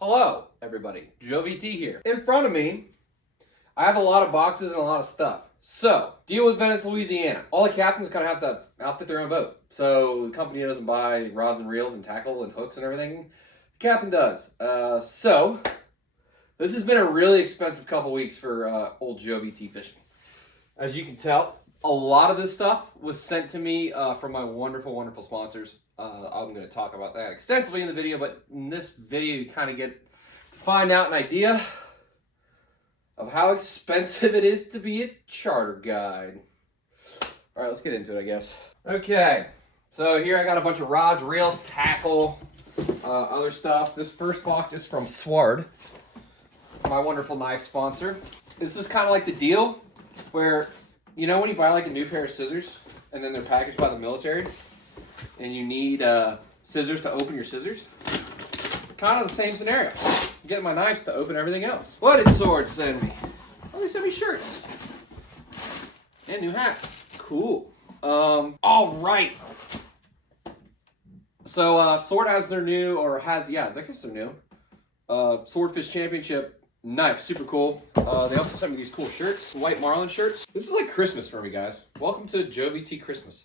Hello, everybody. Joe VT here. In front of me, I have a lot of boxes and a lot of stuff. So, deal with Venice, Louisiana. All the captains kind of have to outfit their own boat. So, the company doesn't buy rods and reels and tackle and hooks and everything. The captain does. So, this has been a really expensive couple weeks for old Joe VT fishing. As you can tell, a lot of this stuff was sent to me from my wonderful, wonderful sponsors. I'm going to talk about that extensively in the video, but in this video you kind of get to find out an idea of how expensive it is to be a charter guide. All right, let's get into it, I guess. Okay, so here I got a bunch of rods, reels, tackle, other stuff. This first box is from Sward, my wonderful knife sponsor. This is kind of like the deal where, you know when you buy like a new pair of scissors and then they're packaged by the military and you need scissors to open your scissors? Kind of the same scenario. I'm getting my knives to open everything else. What did Sword send me? Oh, they sent me shirts. And new hats. Cool. All right. So Sword has their new, or has, yeah, I guess they're new, Swordfish Championship knife. Super cool. They also sent me these cool shirts, white marlin shirts. This is like Christmas for me, guys. Welcome to Joe VT Christmas.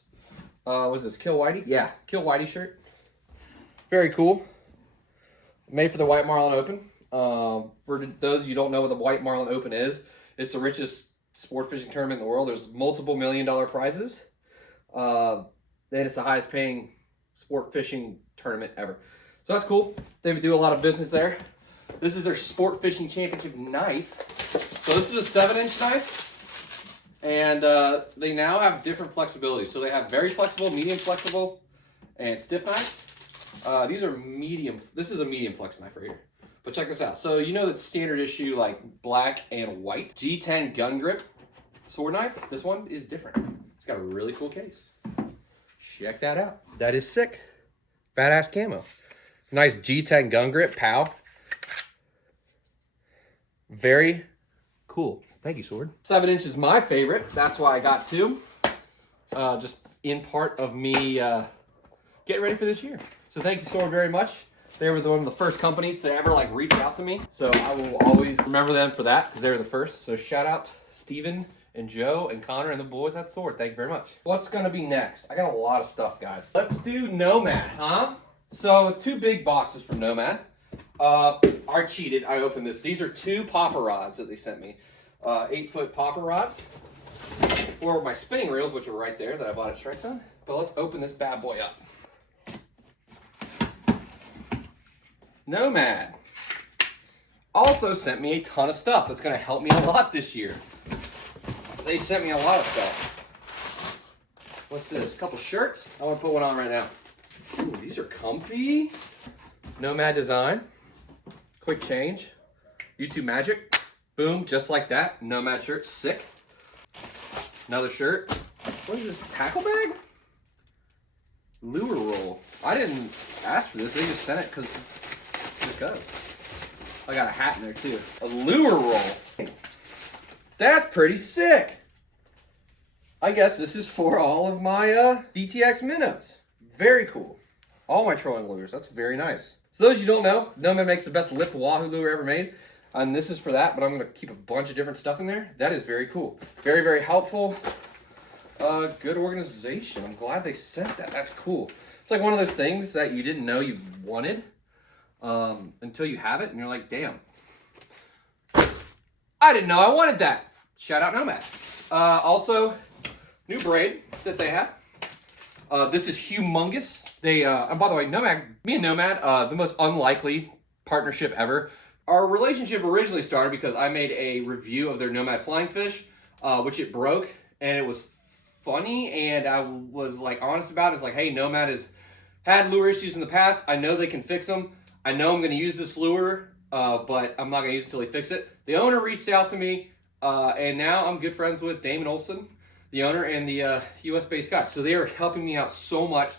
What is this, Kill Whitey? Yeah, Kill Whitey shirt. Very cool. Made for the White Marlin Open. For those of you who don't know what the White Marlin Open is, it's the richest sport fishing tournament in the world. There's multiple $1 million prizes. Then it's the highest paying sport fishing tournament ever. So that's cool. They do a lot of business there. This is their Sport Fishing Championship knife. So this is a 7-inch knife. And they now have different flexibilities. So they have very flexible, medium flexible, and stiff knives. These are medium. This is a medium flex knife right here. But check this out. So you know that standard issue like black and white G10 gun grip sword knife. This one is different. It's got a really cool case. Check that out. That is sick. Badass camo. Nice G10 gun grip, pow. Very cool. Thank you, Sword. 7-inch is my favorite. That's why I got two. Just in part of me getting ready for this year. So thank you, Sword, very much. They were one of the first companies to ever like reach out to me. So I will always remember them for that because they were the first. So shout out Steven and Joe and Connor and the boys at Sword. Thank you very much. What's going to be next? I got a lot of stuff, guys. Let's do Nomad, huh? So 2 big boxes from Nomad. I cheated. I opened this. These are 2 popper rods that they sent me. 8-foot popper rods for my spinning reels, which are right there that I bought at Strike Zone. But let's open this bad boy up. Nomad also sent me a ton of stuff that's going to help me a lot this year. They sent me a lot of stuff. What's this? A couple shirts. I want to put one on right now. Ooh, these are comfy. Nomad design. Quick change. YouTube magic. Boom, just like that. Nomad shirt, sick. Another shirt. What is this, tackle bag? Lure roll. I didn't ask for this, they just sent it because. I got a hat in there too. A lure roll. That's pretty sick. I guess this is for all of my DTX minnows. Very cool. All my trolling lures, that's very nice. So those of you who don't know, Nomad makes the best lipped wahoo lure ever made. And this is for that, but I'm going to keep a bunch of different stuff in there. That is very cool. Very, very helpful. Good organization. I'm glad they sent that. That's cool. It's like one of those things that you didn't know you wanted until you have it, and you're like, damn. I didn't know I wanted that. Shout out Nomad. Also, new braid that they have. This is humongous. They, and by the way, Nomad, me and Nomad, the most unlikely partnership ever. Our relationship originally started because I made a review of their Nomad flying fish, which it broke, and it was funny, and I was like honest about it. It's like, hey, Nomad has had lure issues in the past. I know they can fix them. I know I'm going to use this lure, but I'm not going to use it until they fix it. The owner reached out to me, and now I'm good friends with Damon Olson, the owner, and the US-based guy. So they are helping me out so much.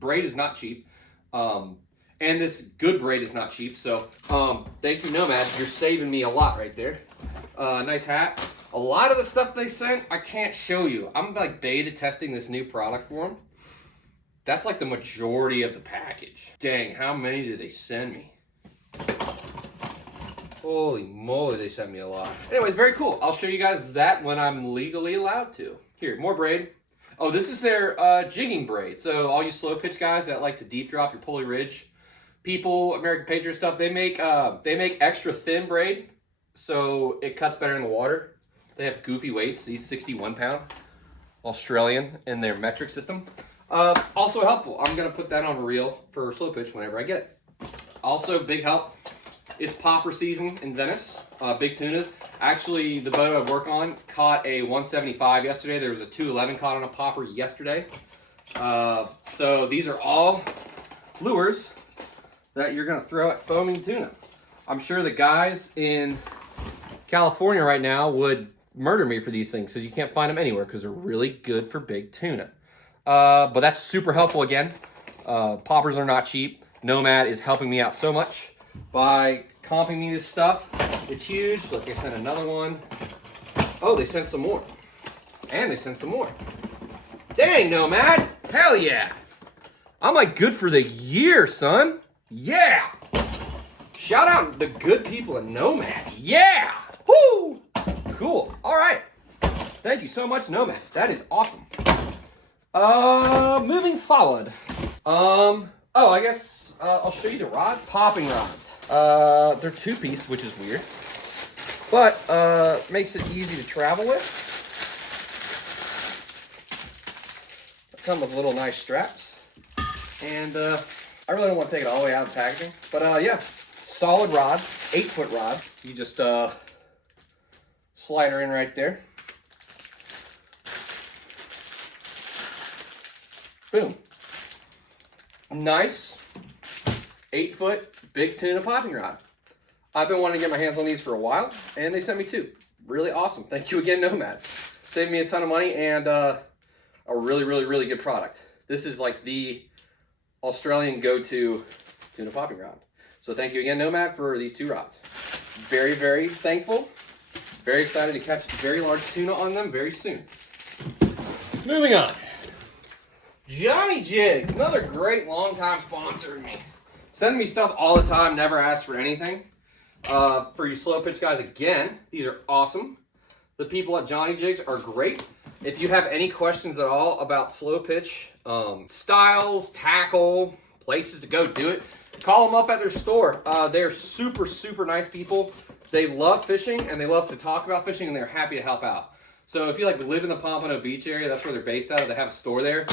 Braid is not cheap. And this good braid is not cheap, so thank you, Nomad. You're saving me a lot right there. Nice hat. A lot of the stuff they sent, I can't show you. I'm like beta testing this new product for them. That's like the majority of the package. Dang, how many did they send me? Holy moly, they sent me a lot. Anyways, very cool. I'll show you guys that when I'm legally allowed to. Here, more braid. Oh, this is their jigging braid. So all you slow pitch guys that like to deep drop your pulley ridge people, American Patriot stuff, they make extra thin braid so it cuts better in the water. They have goofy weights. These 61 pound Australian in their metric system. Also helpful. I'm gonna put that on a reel for slow pitch whenever I get it. Also, big help. It's popper season in Venice. Big tunas. Actually, the boat I work on caught a 175 yesterday. There was a 211 caught on a popper yesterday. So these are all lures that you're gonna throw at foaming tuna. I'm sure the guys in California right now would murder me for these things because you can't find them anywhere because they're really good for big tuna. But that's super helpful again. Poppers are not cheap. Nomad is helping me out so much by comping me this stuff. It's huge. Look, they sent another one. Oh, they sent some more. And they sent some more. Dang, Nomad. Hell yeah. I'm like good for the year, son. Yeah. Shout out the good people at Nomad. Yeah. Woo. Cool. All right. Thank you so much, Nomad. That is awesome. Moving forward. Oh, I guess I'll show you the rods. Popping rods. They're two-piece, which is weird, but makes it easy to travel with. They come with little nice straps, and I really don't want to take it all the way out of the packaging, but yeah, solid rod, 8-foot rod. You just slide her in right there. Boom. Nice 8-foot big tuna popping rod. I've been wanting to get my hands on these for a while, and they sent me 2. Really awesome. Thank you again, Nomad. Saved me a ton of money and a really, really, really good product. This is like the Australian go-to tuna popping rod. So thank you again, Nomad, for these 2 rods. Very, very thankful. Very excited to catch very large tuna on them very soon. Moving on. Johnny Jigs, another great long-time sponsor of me. Send me stuff all the time, never ask for anything. For you slow pitch guys, again, these are awesome. The people at Johnny Jigs are great. If you have any questions at all about slow pitch, styles, tackle, places to go do it, call them up at their store. They're super, super nice people. They love fishing and they love to talk about fishing and they're happy to help out. So if you like live in the Pompano Beach area, that's where they're based out of. They have a store there.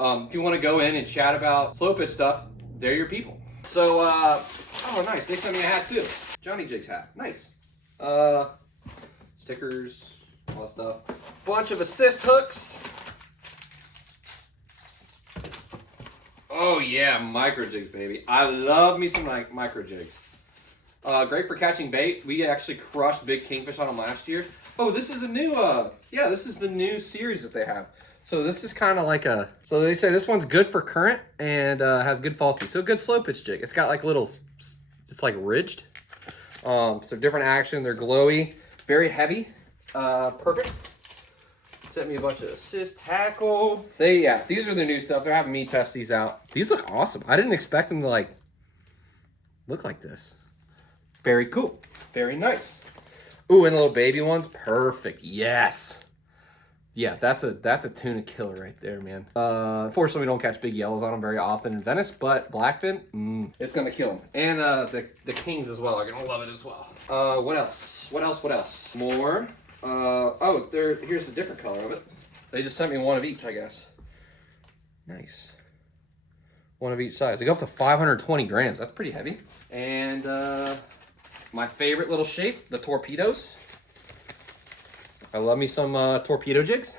If you want to go in and chat about slow pitch stuff, they're your people. So, oh nice, they sent me a hat too. Johnny Jigs hat, nice. Stickers, all that stuff. Bunch of assist hooks. Oh yeah, micro jigs, baby. I love me some micro jigs. Great for catching bait. We actually crushed big kingfish on them last year. Oh, this is a new, yeah, this is the new series that they have. So this is kind of like a, so they say this one's good for current and has good fall speed. So good slow pitch jig. It's got like little, it's like ridged. So different action. They're glowy, very heavy. Perfect. Sent me a bunch of assist tackle. Yeah, these are the new stuff. They're having me test these out. These look awesome. I didn't expect them to like look like this. Very cool. Very nice. Ooh, and the little baby ones. Perfect. Yes. Yeah, that's a tuna killer right there, man. Unfortunately, we don't catch big yellows on them very often in Venice, but blackfin, it's gonna kill them. And the kings as well are gonna love it as well. What else? What else? More. Oh, here's a different color of it. They just sent me one of each, I guess. Nice. One of each size. They go up to 520 grams. That's pretty heavy. And my favorite little shape, the torpedoes. I love me some torpedo jigs.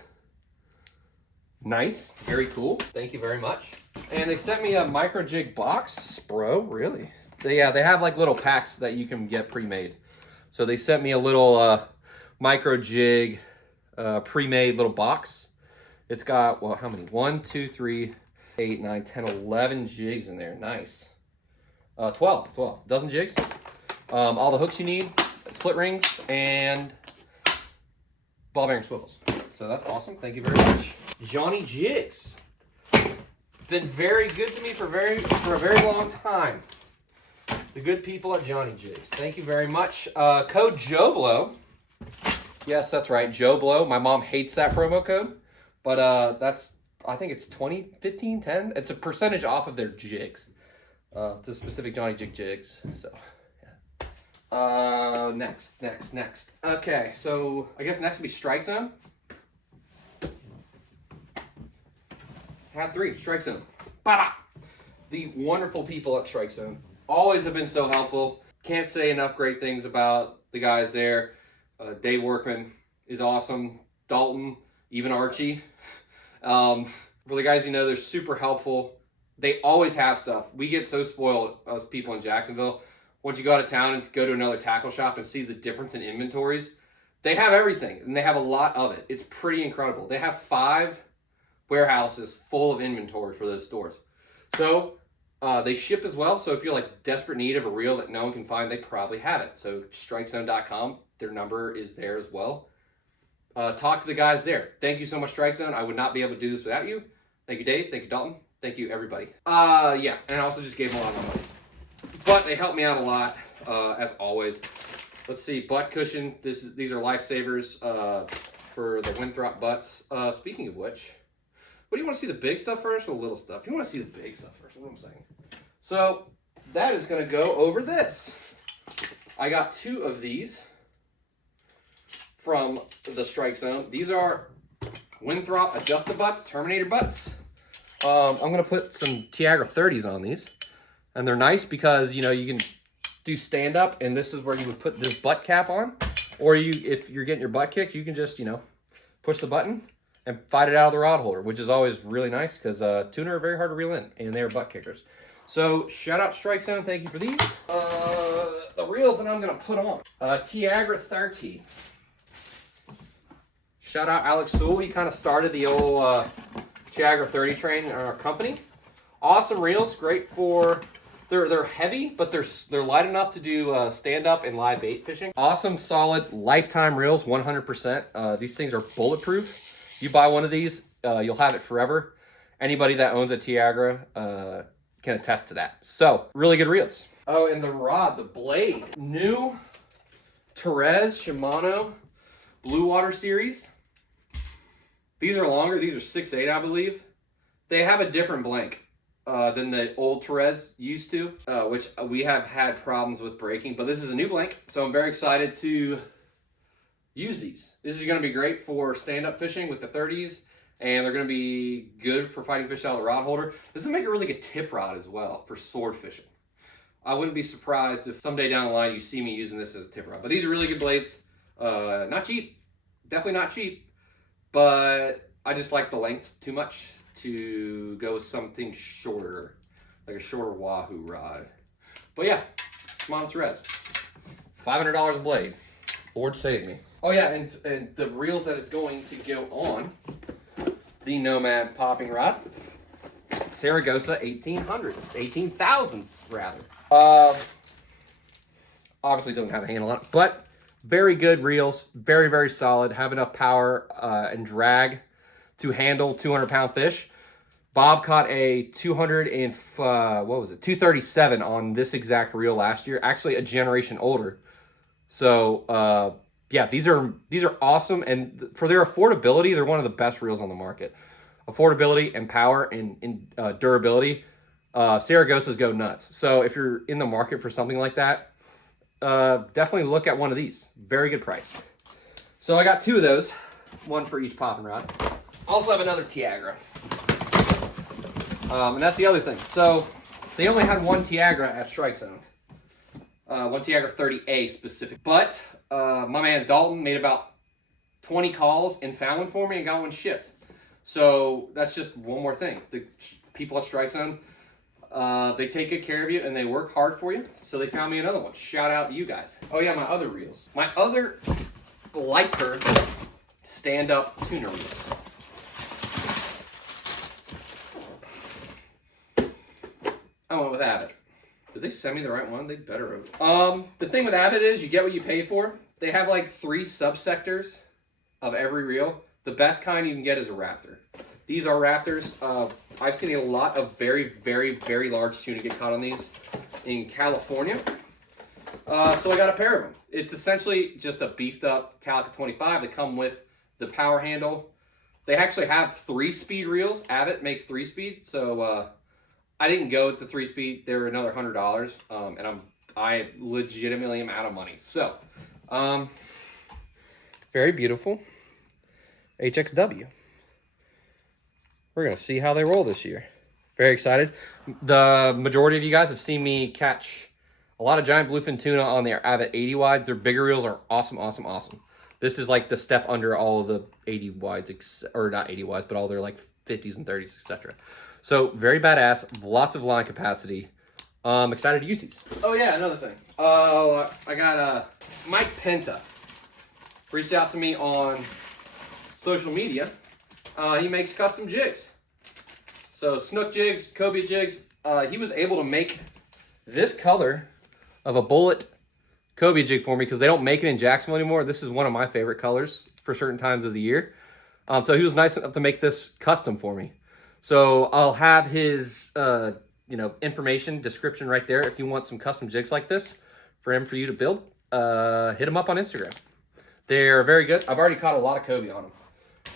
Nice, very cool. Thank you very much. And they sent me a micro jig box. Bro, really? They have like little packs that you can get pre-made. So they sent me a little micro jig pre-made little box. It's got, well, how many? 1, 2, 3, 8, 9, 10, 11 jigs in there. Nice. 12 dozen jigs. All the hooks you need, split rings, and ball bearing swivels. So that's awesome. Thank you very much. Johnny Jigs. Been very good to me for a very long time. The good people at Johnny Jigs. Thank you very much. Code JOBLO. Yes, that's right, JOBLO. My mom hates that promo code, but I think it's 20, 15, 10. It's a percentage off of their jigs. The specific Johnny Jig jigs. So, yeah. Next. Okay, so I guess next would be Strike Zone. Had 3, Strike Zone. Ba-ba! The wonderful people at Strike Zone always have been so helpful. Can't say enough great things about the guys there. Dave Workman is awesome. Dalton, even Archie. For the guys you know, they're super helpful. They always have stuff. We get so spoiled, us people in Jacksonville. Once you go out of town and go to another tackle shop and see the difference in inventories, they have everything, and they have a lot of it. It's pretty incredible. They have 5 warehouses full of inventory for those stores. So they ship as well. So if you're like desperate need of a reel that no one can find, they probably have it. So strikezone.com, their number is there as well. Talk to the guys there. Thank you so much, Strike Zone. I would not be able to do this without you. Thank you, Dave. Thank you, Dalton. Thank you, everybody. Yeah, and I also just gave them a lot of money. But they helped me out a lot, as always. Let's see, butt cushion. These are lifesavers for the Winthrop butts. Speaking of which, what do you want to see, the big stuff first or the little stuff? You want to see the big stuff first, what I'm saying. So that is going to go over this. I got 2 of these from the Strike Zone. These are Winthrop Adjust-A-Butts, Terminator butts. I'm going to put some Tiagra 30s on these. And they're nice because, you know, you can do stand-up, and this is where you would put this butt cap on. Or if you're getting your butt kicked, you can just, you know, push the button and fight it out of the rod holder, which is always really nice because tuna are very hard to reel in, and they're butt kickers. So, shout out Strike Zone. Thank you for these. The reels that I'm going to put on. Tiagra 30. Shout out Alex Sewell. He kind of started the old Tiagra 30 train in our company. Awesome reels. Great for... They're heavy, but they're light enough to do stand-up and live bait fishing. Awesome, solid, lifetime reels, 100%. These things are bulletproof. You buy one of these, you'll have it forever. Anybody that owns a Tiagra can attest to that. So, really good reels. Oh, and the rod, the blade. New Torres Shimano Blue Water Series. These are longer. These are 6'8", I believe. They have a different blank than the old Torres used to, which we have had problems with breaking. But this is a new blank, so I'm very excited to use these. This is going to be great for stand-up fishing with the 30s, and they're going to be good for fighting fish out of the rod holder. This will make a really good tip rod as well for sword fishing. I wouldn't be surprised if someday down the line you see me using this as a tip rod. But these are really good blades. Not cheap. Definitely not cheap. But I just like the length too much to go with something shorter, like a shorter Wahoo rod. But yeah, Shimano Torres. $500 a blade. Lord save me. Oh yeah, and the reels that is going to go on the Nomad popping rod, Saragossa 1800s, 18,000s rather. Obviously doesn't have a handle on it, but very good reels, very, very solid, have enough power and drag to handle 200-pound fish. Bob caught a 237 on this exact reel last year, actually a generation older. So, yeah, these are awesome, and for their affordability, they're one of the best reels on the market. Affordability and power and durability, Saragossas go nuts. So if you're in the market for something like that, definitely look at one of these. Very good price. So I got 2 of those, one for each popping rod. Also have another Tiagra. And that's the other thing. So they only had one Tiagra at Strike Zone. One Tiagra 30A specific. But my man Dalton made about 20 calls and found one for me and got one shipped. So that's just one more thing. The people at Strike Zone, they take good care of you and they work hard for you. So they found me another one. Shout out to you guys. Oh yeah, my other reels. My other lighter stand-up tuna reels. I went with Abbott. Did they send me the right one? They better have. The thing with Abbott is you get what you pay for. They have like 3 subsectors of every reel. The best kind you can get is a Raptor. These are Raptors. I've seen a lot of very, very, very large tuna get caught on these in California. So I got a pair of them. It's essentially just a beefed up Talica 25. They come with the power handle. They actually have 3-speed reels. Abbott makes 3-speed, so I didn't go with the 3-speed. They were another $100, and I legitimately am out of money. So, very beautiful HXW. We're gonna see how they roll this year. Very excited. The majority of you guys have seen me catch a lot of giant bluefin tuna on their Abbott 80 wide. Their bigger reels are awesome, awesome, awesome. This is like the step under all of the 80 wides, or not 80 wides, but all their like 50s and 30s, etc. So very badass, lots of line capacity. Excited to use these. Oh yeah, another thing. I got Mike Penta reached out to me on social media. He makes custom jigs. So snook jigs, cobia jigs. He was able to make this color of a bullet cobia jig for me because they don't make it in Jacksonville anymore. This is one of my favorite colors for certain times of the year. So he was nice enough to make this custom for me. So I'll have his information description right there if you want some custom jigs like this for you to build. Hit him up on Instagram. They're very good. I've already caught a lot of cobia on them.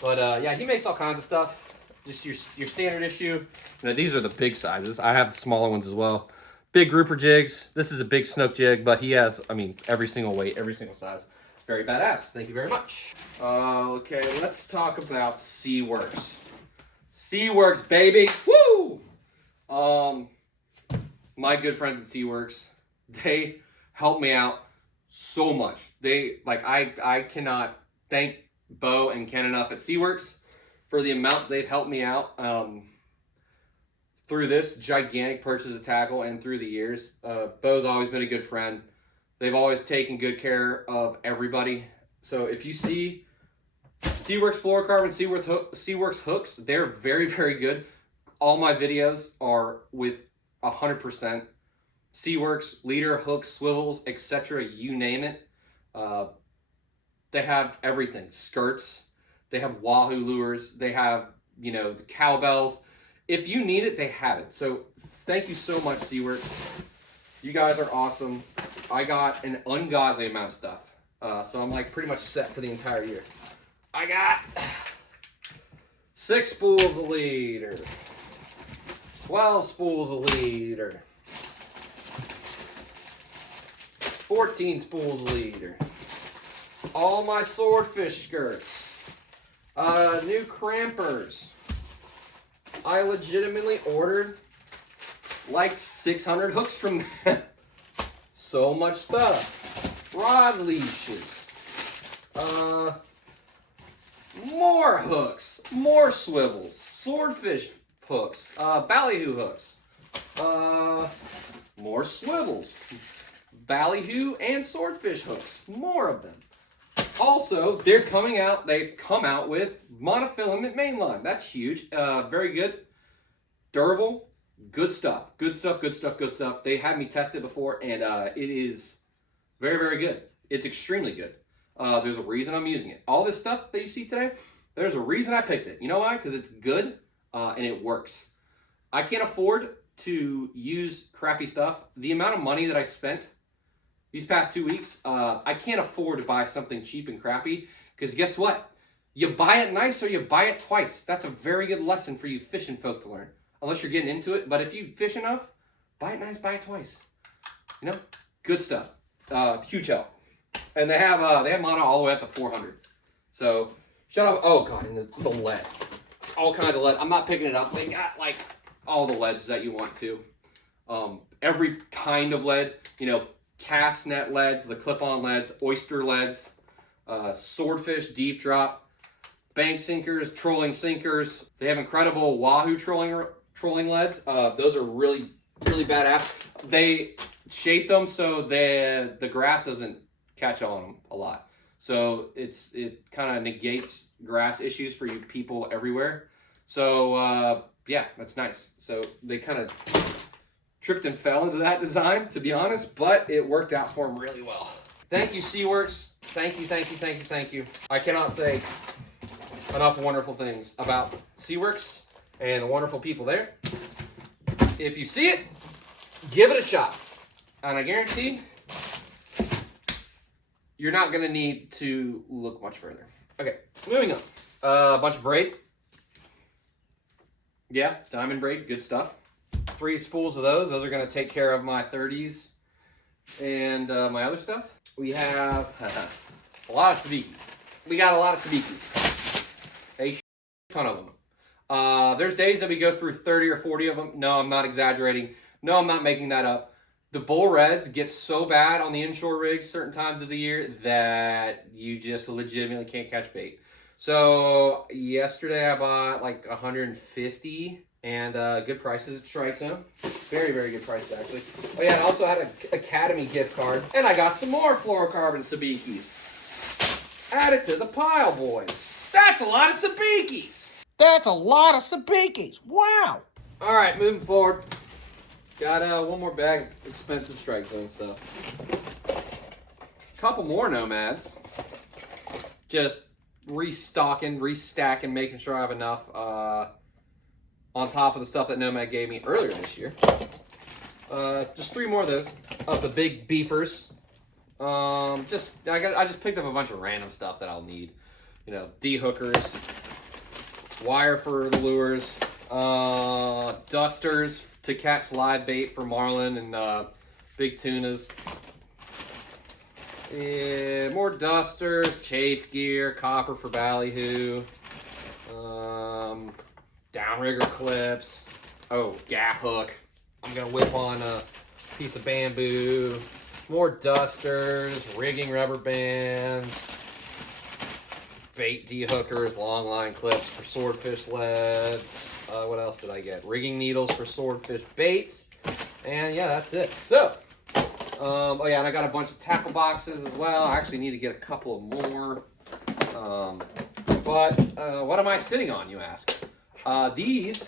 But yeah, he makes all kinds of stuff. Just your standard issue. These are the big sizes. I have the smaller ones as well. Big grouper jigs. This is a big snook jig, but he has, every single weight, every single size. Very badass. Thank you very much. Okay, let's talk about SeaWorks. SeaWorks, baby. Woo! My good friends at SeaWorks, they help me out so much. I cannot thank Bo and Ken enough at SeaWorks for the amount they've helped me out through this gigantic purchase of tackle and through the years. Bo's always been a good friend. They've always taken good care of everybody. So if you see SeaWorks fluorocarbon, SeaWorks hooks, they're very, very good. All my videos are with 100% SeaWorks, leader, hooks, swivels, etc. You name it. They have everything. Skirts. They have wahoo lures. They have, the cowbells. If you need it, they have it. So thank you so much, SeaWorks. You guys are awesome. I got an ungodly amount of stuff. So I'm pretty much set for the entire year. I got 6 spools a leader, 12 spools a leader, 14 spools a leader, all my swordfish skirts, new crampers. I legitimately ordered 600 hooks from them. So much stuff. Rod leashes. More hooks. More swivels. Swordfish hooks. Ballyhoo hooks. More swivels. Ballyhoo and swordfish hooks. More of them. Also, they've come out with monofilament mainline. That's huge. Very good. Durable. Good stuff. Good stuff, good stuff, good stuff. They had me test it before, and it is very, very good. It's extremely good. There's a reason I'm using it. All this stuff that you see today, there's a reason I picked it. You know why? Because it's good, and it works. I can't afford to use crappy stuff. The amount of money that I spent these past 2 weeks, I can't afford to buy something cheap and crappy, because guess what? You buy it nice or you buy it twice. That's a very good lesson for you fishing folk to learn, unless you're getting into it. But if you fish enough, buy it nice, buy it twice. Good stuff. Huge help. And they have mono all the way up to 400. So shut up. Oh god, and the lead, all kinds of lead. I'm not picking it up. They got all the leads that you want to. Every kind of lead. Cast net leads, the clip-on leads, oyster leads, swordfish, deep drop, bank sinkers, trolling sinkers. They have incredible wahoo trolling leads. Those are really, really badass. They shape them so the grass doesn't catch on them a lot. So it kind of negates grass issues for you people everywhere. So yeah, that's nice. So they kind of tripped and fell into that design, to be honest, but it worked out for them really well. Thank you, SeaWorks. Thank you, thank you, thank you, thank you. I cannot say enough wonderful things about SeaWorks and the wonderful people there. If you see it, give it a shot. And I guarantee you're not going to need to look much further. Okay, moving on. A bunch of braid. Yeah, diamond braid, good stuff. 3 spools of those. Those are going to take care of my 30s and my other stuff. We have a lot of sabikis. We got a lot of sabikis. A ton of them. There's days that we go through 30 or 40 of them. No, I'm not exaggerating. No, I'm not making that up. The bull reds get so bad on the inshore rigs certain times of the year that you just legitimately can't catch bait. So yesterday I bought like 150 and good prices at Strike Zone. Very, very good prices actually. Oh yeah, I also had an Academy gift card and I got some more fluorocarbon sabikis. Add it to the pile, boys. That's a lot of sabikis. That's a lot of sabikis. Wow. All right, moving forward. Got one more bag of expensive Strike Zone stuff. Couple more Nomads. Just restocking, restacking, making sure I have enough on top of the stuff that Nomad gave me earlier this year. Just 3 more of those of the big beefers. I just picked up a bunch of random stuff that I'll need. You know, D-hookers, wire for the lures, dusters to catch live bait for marlin and big tunas. Yeah, more dusters, chafe gear, copper for ballyhoo, downrigger clips, oh, gaff hook. I'm gonna whip on a piece of bamboo, more dusters, rigging rubber bands, bait D-hookers, long line clips for swordfish leads. What else did I get? Rigging needles for swordfish baits. And yeah, that's it. So, oh yeah, and I got a bunch of tackle boxes as well. I actually need to get a couple more. But what am I sitting on, you ask? These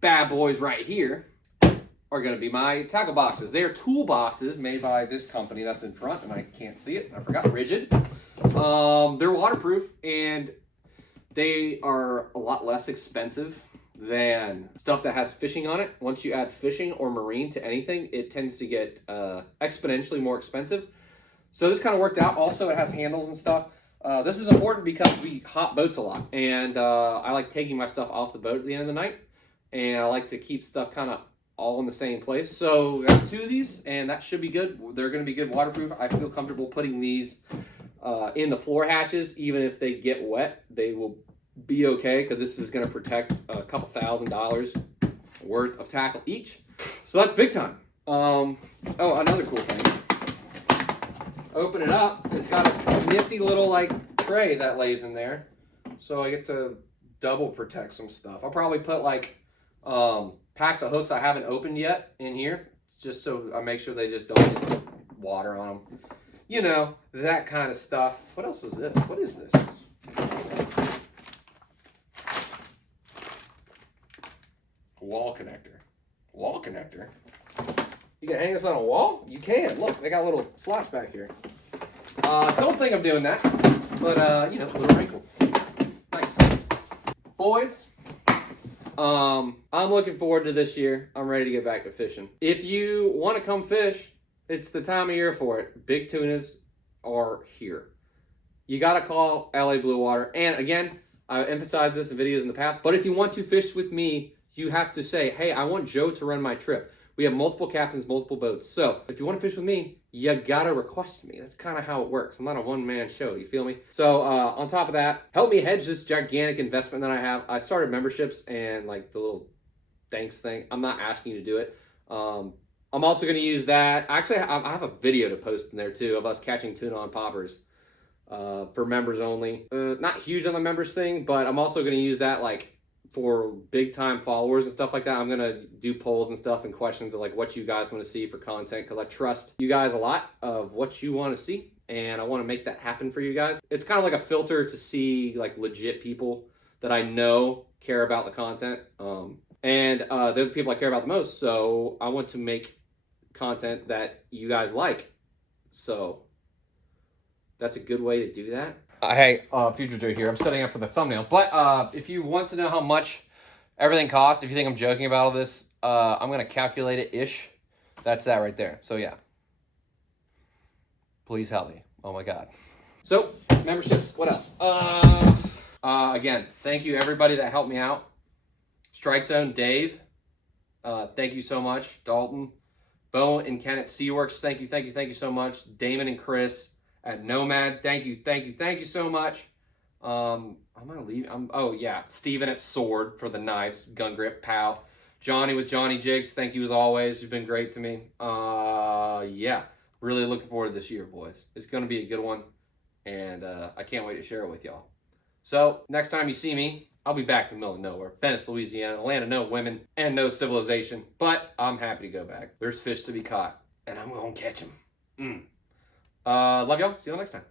bad boys right here are going to be my tackle boxes. They are tool boxes made by this company that's in front, and I can't see it. I forgot. Rigid. They're waterproof, and they are a lot less expensive than stuff that has fishing on it. Once you add fishing or marine to anything, it tends to get exponentially more expensive. So this kind of worked out. Also, it has handles and stuff. This is important because we hop boats a lot, and I like taking my stuff off the boat at the end of the night, and I like to keep stuff kind of all in the same place. So I got 2 of these, and that should be good. They're going to be good waterproof. I feel comfortable putting these in the floor hatches. Even if they get wet, they will be okay because this is going to protect a couple $1,000 worth of tackle each. So that's big time. Oh, another cool thing. Open it up. It's got a nifty little like tray that lays in there, so I get to double protect some stuff. I'll probably put like packs of hooks I haven't opened yet in here, just so I make sure they just don't get water on them. You know, that kind of stuff. What else is this? What is this? Wall connector. Wall connector? You can hang this on a wall? You can. Look, they got little slots back here. Don't think I'm doing that, but, you know, a little wrinkle. Nice. Boys, I'm looking forward to this year. I'm ready to get back to fishing. If you want to come fish, it's the time of year for it. Big tunas are here. You got to call LA Blue Water. And again, I emphasized this in videos in the past, but if you want to fish with me, you have to say, hey, I want Joe to run my trip. We have multiple captains, multiple boats. So if you want to fish with me, you got to request me. That's kind of how it works. I'm not a one-man show. You feel me? So on top of that, help me hedge this gigantic investment that I have. I started memberships and like the little thanks thing. I'm not asking you to do it. I'm also going to use that. Actually, I have a video to post in there too of us catching tuna on poppers for members only. Not huge on the members thing, but I'm also going to use that like for big time followers and stuff like that. I'm going to do polls and stuff and questions of like what you guys want to see for content, because I trust you guys a lot of what you want to see, and I want to make that happen for you guys. It's kind of like a filter to see like legit people that I know care about the content. And they're the people I care about the most. So I want to make content that you guys like. So that's a good way to do that. Hey, Future Joe here. I'm setting up for the thumbnail. But if you want to know how much everything costs, if you think I'm joking about all this, I'm going to calculate it ish. That's that right there. So yeah. Please help me. Oh my God. So memberships, what else? Again, thank you everybody that helped me out. Strike Zone, Dave. Thank you so much. Dalton, Bo and Ken at Seaworks. Thank you so much. Damon and Chris at Nomad. Thank you so much. I'm gonna leave. Oh yeah, Steven at Sword for the knives, gun grip, pal. Johnny with Johnny Jigs. Thank you as always. You've been great to me. Yeah, really looking forward to this year, boys. It's gonna be a good one, and I can't wait to share it with y'all. So next time you see me, I'll be back in the middle of nowhere. Venice, Louisiana, a land of no women and no civilization. But I'm happy to go back. There's fish to be caught, and I'm gonna catch them. Love y'all. See you next time.